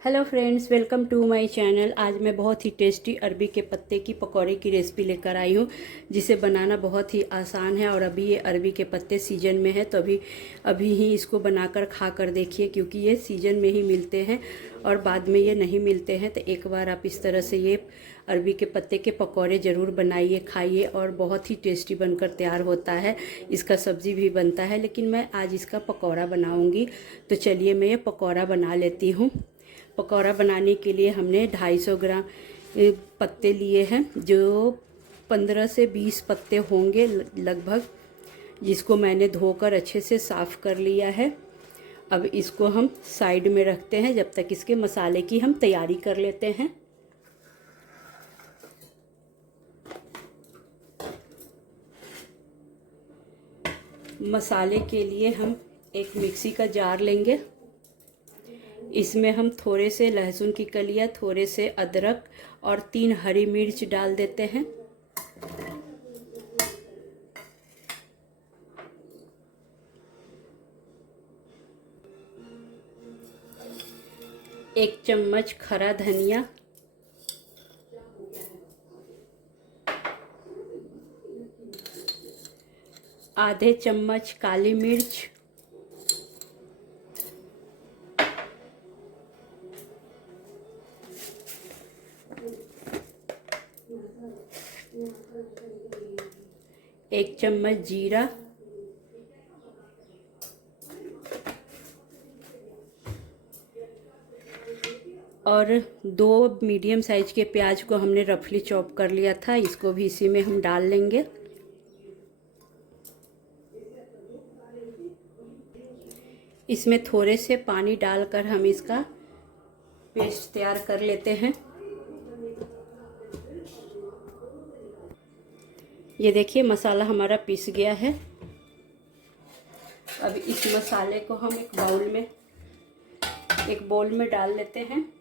Hello friends, welcome to my channel. आज मैं बहुत ही टेस्टी अरबी के पत्ते की पकौड़े की रेसिपी लेकर आई हूँ, जिसे बनाना बहुत ही आसान है। और अभी ये अरबी के पत्ते सीजन में है, तो अभी ही इसको बनाकर खा कर देखिए, क्योंकि ये सीजन में ही मिलते हैं और बाद में ये नहीं मिलते हैं। तो एक बार आप इस तरह से ये अरबी के पत्ते के पकौड़े ज़रूर बनाइए, खाइए, और बहुत ही टेस्टी बनकर तैयार होता है। इसका सब्ज़ी भी बनता है, लेकिन मैं आज इसका पकौड़ा बनाऊँगी। तो चलिए मैं ये पकौड़ा बना लेती हूँ। पकौड़ा बनाने के लिए हमने 250 ग्राम पत्ते लिए हैं, जो 15 से 20 पत्ते होंगे लगभग, जिसको मैंने धोकर अच्छे से साफ़ कर लिया है। अब इसको हम साइड में रखते हैं, जब तक इसके मसाले की हम तैयारी कर लेते हैं। मसाले के लिए हम एक मिक्सी का जार लेंगे। इसमें हम थोड़े से लहसुन की कलियां, थोड़े से अदरक और 3 हरी मिर्च डाल देते हैं। एक चम्मच खरा धनिया, आधे चम्मच काली मिर्च, एक चम्मच जीरा, और 2 मीडियम साइज के प्याज को हमने रफली चॉप कर लिया था, इसको भी इसी में हम डाल लेंगे। इसमें थोड़े से पानी डालकर हम इसका पेस्ट तैयार कर लेते हैं। ये देखिए मसाला हमारा पिस गया है। अब इस मसाले को हम एक बाउल में डाल लेते हैं।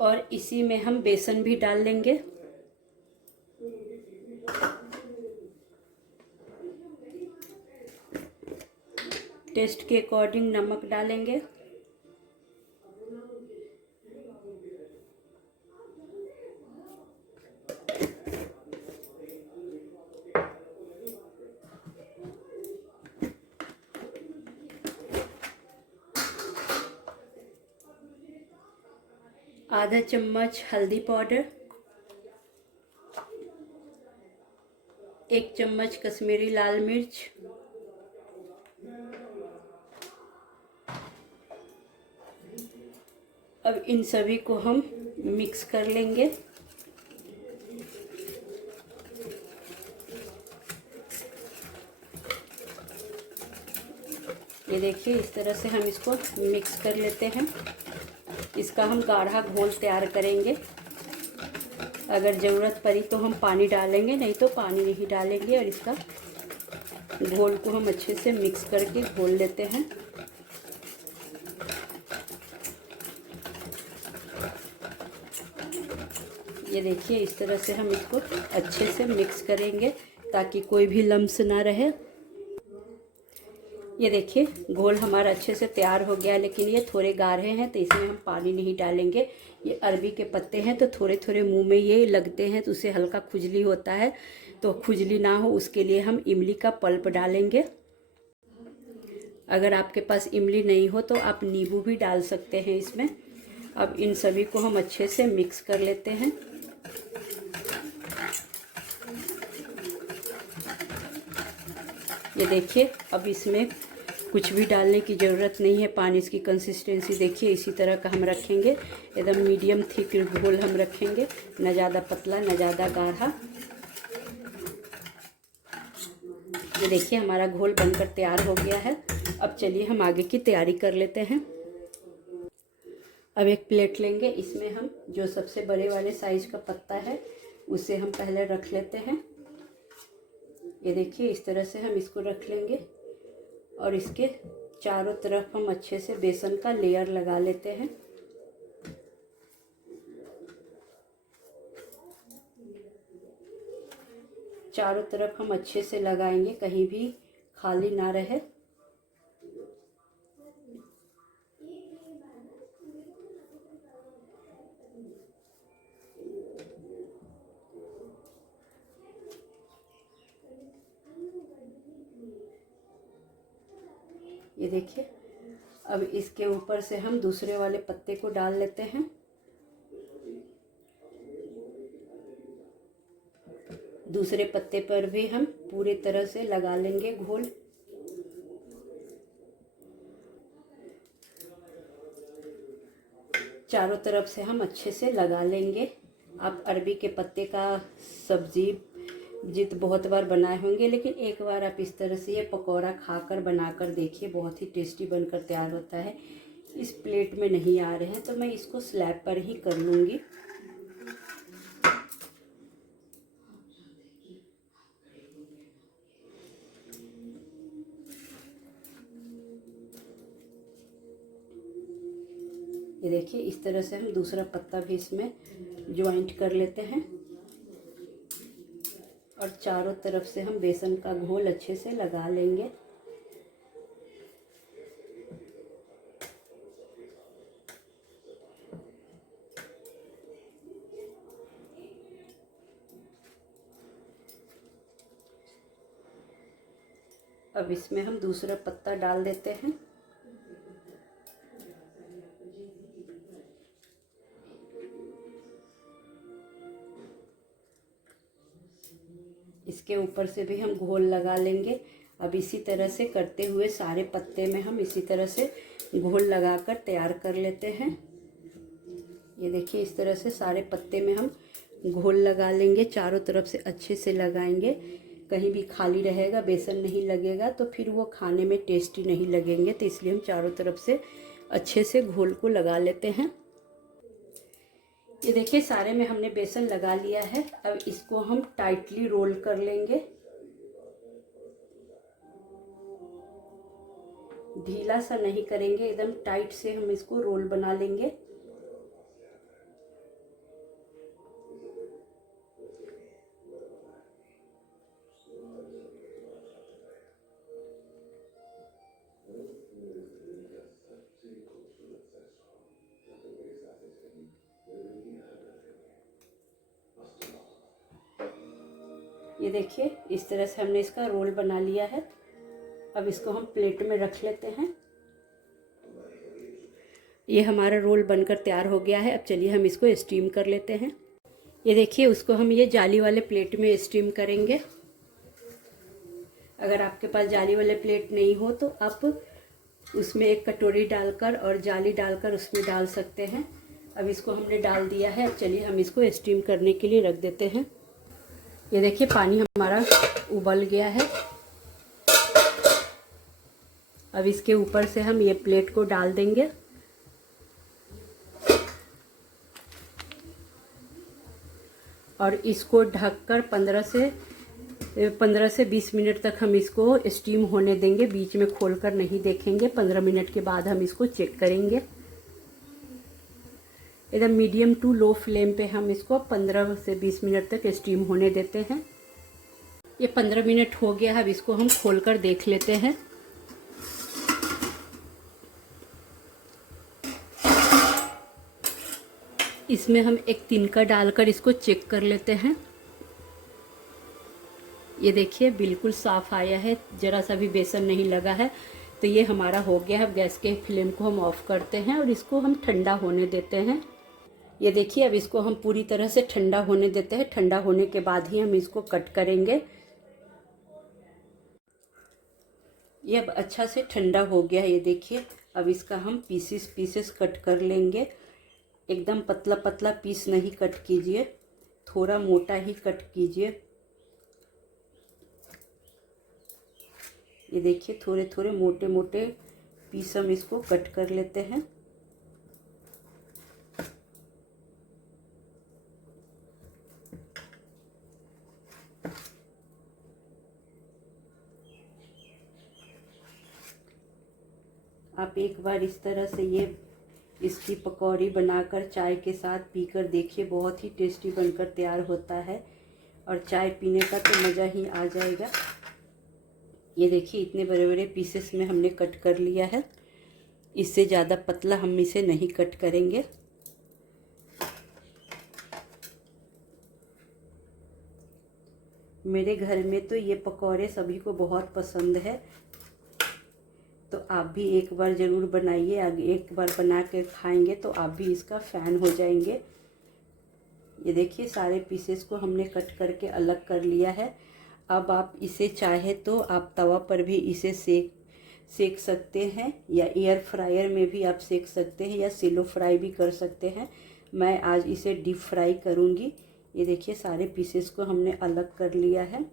और इसी में हम बेसन भी डाल लेंगे। टेस्ट के अकॉर्डिंग नमक डालेंगे। आधा चम्मच हल्दी पाउडर, 1 चम्मच कश्मीरी लाल मिर्च, अब इन सभी को हम मिक्स कर लेंगे। ये देखिए इस तरह से हम इसको मिक्स कर लेते हैं। इसका हम गाढ़ा घोल तैयार करेंगे। अगर ज़रूरत पड़ी तो हम पानी डालेंगे, नहीं तो पानी नहीं डालेंगे। और इसका घोल को हम अच्छे से मिक्स करके घोल लेते हैं। ये देखिए इस तरह से हम इसको अच्छे से मिक्स करेंगे, ताकि कोई भी लम्स ना रहे। ये देखिए घोल हमारा अच्छे से तैयार हो गया, लेकिन ये थोड़े गाढ़े हैं, तो इसमें हम पानी नहीं डालेंगे। ये अरबी के पत्ते हैं, तो थोड़े थोड़े मुंह में ये लगते हैं, तो उससे हल्का खुजली होता है। तो खुजली ना हो उसके लिए हम इमली का पल्प डालेंगे। अगर आपके पास इमली नहीं हो तो आप नींबू भी डाल सकते हैं इसमें। अब इन सभी को हम अच्छे से मिक्स कर लेते हैं। ये देखिए अब इसमें कुछ भी डालने की ज़रूरत नहीं है। पानी इसकी कंसिस्टेंसी देखिए, इसी तरह का हम रखेंगे। एकदम मीडियम थिक घोल हम रखेंगे, न ज़्यादा पतला न ज़्यादा गाढ़ा। ये देखिए हमारा घोल बनकर तैयार हो गया है। अब चलिए हम आगे की तैयारी कर लेते हैं। अब एक प्लेट लेंगे, इसमें हम जो सबसे बड़े वाले साइज का पत्ता है उसे हम पहले रख लेते हैं। ये देखिए इस तरह से हम इसको रख लेंगे, और इसके चारों तरफ हम अच्छे से बेसन का लेयर लगा लेते हैं। चारों तरफ हम अच्छे से लगाएंगे, कहीं भी खाली ना रहे। ये देखिए, अब इसके ऊपर से हम दूसरे वाले पत्ते को डाल लेते हैं। दूसरे पत्ते पर भी हम पूरी तरह से लगा लेंगे घोल। चारों तरफ से हम अच्छे से लगा लेंगे। आप अरबी के पत्ते का सब्जी जित बहुत बार बनाए होंगे, लेकिन एक बार आप इस तरह से ये पकौड़ा खाकर बनाकर देखिए, बहुत ही टेस्टी बनकर तैयार होता है। इस प्लेट में नहीं आ रहे हैं तो मैं इसको स्लैब पर ही कर लूँगी। ये देखिए, इस तरह से हम दूसरा पत्ता भी इसमें ज्वाइंट कर लेते हैं और चारों तरफ से हम बेसन का घोल अच्छे से लगा लेंगे। अब इसमें हम दूसरा पत्ता डाल देते हैं। इसके ऊपर से भी हम घोल लगा लेंगे। अब इसी तरह से करते हुए सारे पत्ते में हम इसी तरह से घोल लगाकर तैयार कर लेते हैं। ये देखिए, इस तरह से सारे पत्ते में हम घोल लगा लेंगे, चारों तरफ से अच्छे से लगाएंगे। कहीं भी खाली रहेगा, बेसन नहीं लगेगा तो फिर वो खाने में टेस्टी नहीं लगेंगे, तो इसलिए हम चारों तरफ से अच्छे से घोल को लगा लेते हैं। ये देखिए, सारे में हमने बेसन लगा लिया है। अब इसको हम टाइटली रोल कर लेंगे। ढीला सा नहीं करेंगे, एकदम टाइट से हम इसको रोल बना लेंगे। ये देखिए, इस तरह से हमने इसका रोल बना लिया है। अब इसको हम प्लेट में रख लेते हैं। ये हमारा रोल बनकर तैयार हो गया है। अब चलिए हम इसको स्टीम कर लेते हैं। ये देखिए, उसको हम ये जाली वाले प्लेट में स्टीम करेंगे। अगर आपके पास जाली वाले प्लेट नहीं हो तो आप उसमें एक कटोरी डालकर और जाली डालकर उसमें डाल सकते हैं। अब इसको हमने डाल दिया है। अब चलिए हम इसको स्टीम करने के लिए रख देते हैं। ये देखिए, पानी हमारा उबल गया है। अब इसके ऊपर से हम ये प्लेट को डाल देंगे और इसको ढककर 15 से 20 मिनट तक हम इसको स्टीम होने देंगे। बीच में खोलकर नहीं देखेंगे। 15 मिनट के बाद हम इसको चेक करेंगे। एकदम मीडियम टू लो फ्लेम पे हम इसको 15 से 20 मिनट तक स्टीम होने देते हैं। ये 15 मिनट हो गया है। अब इसको हम खोलकर देख लेते हैं। इसमें हम एक तिनका डालकर इसको चेक कर लेते हैं। ये देखिए, बिल्कुल साफ आया है, जरा सा भी बेसन नहीं लगा है। तो ये हमारा हो गया है। अब गैस के फ्लेम को हम ऑफ करते हैं और इसको हम ठंडा होने देते हैं। ये देखिए, अब इसको हम पूरी तरह से ठंडा होने देते हैं। ठंडा होने के बाद ही हम इसको कट करेंगे। ये अब अच्छा से ठंडा हो गया है। ये देखिए, अब इसका हम पीसेस कट कर लेंगे। एकदम पतला पतला पीस नहीं कट कीजिए, थोड़ा मोटा ही कट कीजिए। ये देखिए, थोड़े थोड़े मोटे मोटे पीस हम इसको कट कर लेते हैं। आप एक बार इस तरह से ये इसकी पकौड़ी बनाकर चाय के साथ पीकर देखिए, बहुत ही टेस्टी बनकर तैयार होता है और चाय पीने का तो मज़ा ही आ जाएगा। ये देखिए इतने बड़े बड़े पीसेस में हमने कट कर लिया है। इससे ज़्यादा पतला हम इसे नहीं कट करेंगे। मेरे घर में तो ये पकौड़े सभी को बहुत पसंद है, तो आप भी एक बार ज़रूर बनाइए। एक बार बना के खाएंगे तो आप भी इसका फ़ैन हो जाएंगे। ये देखिए सारे पीसेस को हमने कट करके अलग कर लिया है। अब आप इसे चाहे तो आप तवा पर भी इसे सेक सकते हैं, या एयर फ्रायर में भी आप सेक सकते हैं, या सिलो फ्राई भी कर सकते हैं। मैं आज इसे डीप फ्राई करूँगी। ये देखिए सारे पीसेस को हमने अलग कर लिया है।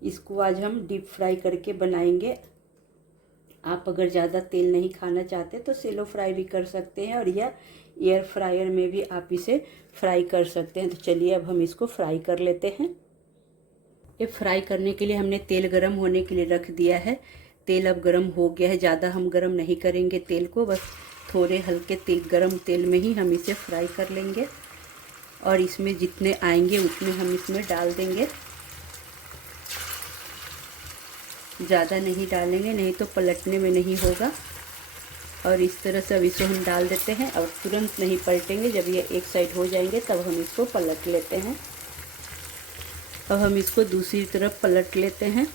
इसको आज हम डीप फ्राई करके बनाएंगे। आप अगर ज़्यादा तेल नहीं खाना चाहते तो सिलो फ्राई भी कर सकते हैं, और या एयर फ्रायर में भी आप इसे फ्राई कर सकते हैं। तो चलिए अब हम इसको फ्राई कर लेते हैं। ये फ्राई करने के लिए हमने तेल गरम होने के लिए रख दिया है। तेल अब गरम हो गया है। ज़्यादा हम गरम नहीं करेंगे तेल को, बस थोड़े हल्के गरम तेल में ही हम इसे फ्राई कर लेंगे। और इसमें जितने आएंगे उतने हम इसमें डाल देंगे, ज़्यादा नहीं डालेंगे, नहीं तो पलटने में नहीं होगा। और इस तरह से अब इसको हम डाल देते हैं और तुरंत नहीं पलटेंगे। जब ये एक साइड हो जाएंगे तब हम इसको पलट लेते हैं। अब हम इसको दूसरी तरफ पलट लेते हैं।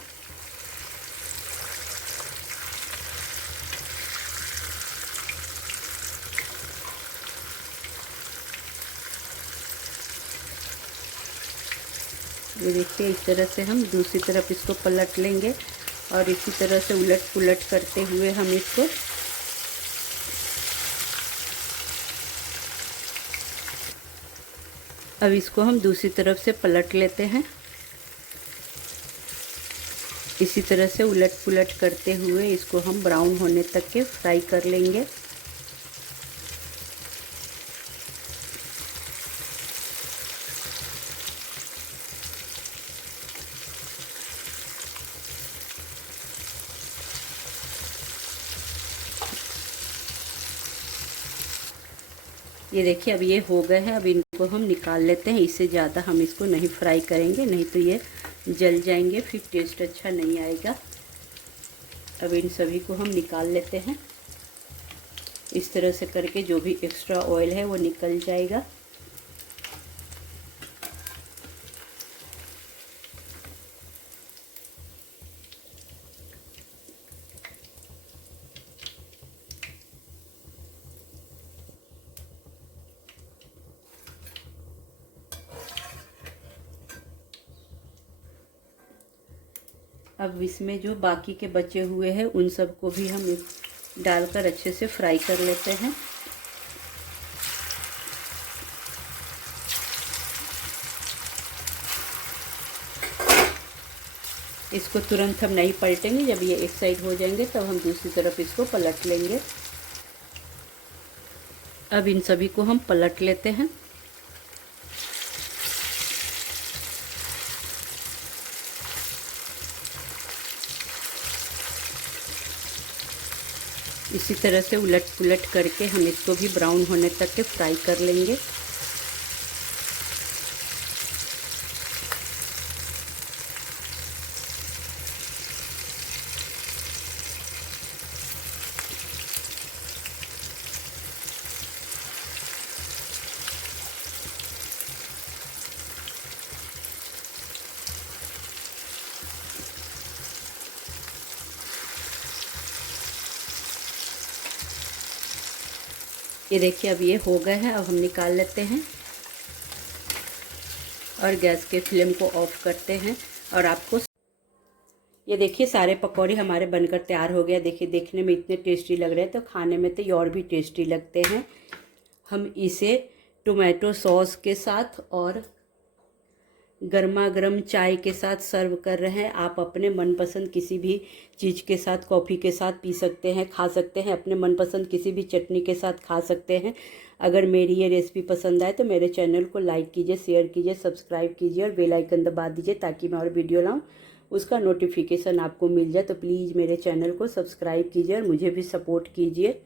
ये देखिए इस तरह से हम दूसरी तरफ इसको पलट लेंगे और इसी तरह से उलट पुलट करते हुए हम इसको अब इसको हम दूसरी तरफ से पलट लेते हैं। इसी तरह से उलट पुलट करते हुए इसको हम ब्राउन होने तक के फ्राई कर लेंगे। ये देखिए अब ये हो गए हैं। अब इनको हम निकाल लेते हैं। इससे ज़्यादा हम इसको नहीं फ्राई करेंगे, नहीं तो ये जल जाएंगे, फिर टेस्ट अच्छा नहीं आएगा। अब इन सभी को हम निकाल लेते हैं। इस तरह से करके जो भी एक्स्ट्रा ऑयल है वो निकल जाएगा। अब इसमें जो बाकी के बचे हुए हैं उन सबको भी हम डालकर अच्छे से फ्राई कर लेते हैं। इसको तुरंत हम नहीं पलटेंगे। जब ये एक साइड हो जाएंगे तब हम दूसरी तरफ इसको पलट लेंगे। अब इन सभी को हम पलट लेते हैं। इसी तरह से उलट पुलट करके हम इसको भी ब्राउन होने तक के फ्राई कर लेंगे। ये देखिए अब ये हो गए हैं। अब हम निकाल लेते हैं और गैस के फ्लेम को ऑफ करते हैं। और आपको ये देखिए सारे पकौड़े हमारे बनकर तैयार हो गया। देखिए देखने में इतने टेस्टी लग रहे हैं, तो खाने में तो ये और भी टेस्टी लगते हैं। हम इसे टोमेटो सॉस के साथ और गर्मा गर्म चाय के साथ सर्व कर रहे हैं। आप अपने मनपसंद किसी भी चीज़ के साथ, कॉफ़ी के साथ पी सकते हैं, खा सकते हैं। अपने मनपसंद किसी भी चटनी के साथ खा सकते हैं। अगर मेरी ये रेसिपी पसंद आए तो मेरे चैनल को लाइक कीजिए, शेयर कीजिए, सब्सक्राइब कीजिए और बेल आइकन दबा दीजिए, ताकि मैं और वीडियो लाऊं उसका नोटिफिकेशन आपको मिल जाए। तो प्लीज़ मेरे चैनल को सब्सक्राइब कीजिए और मुझे भी सपोर्ट कीजिए।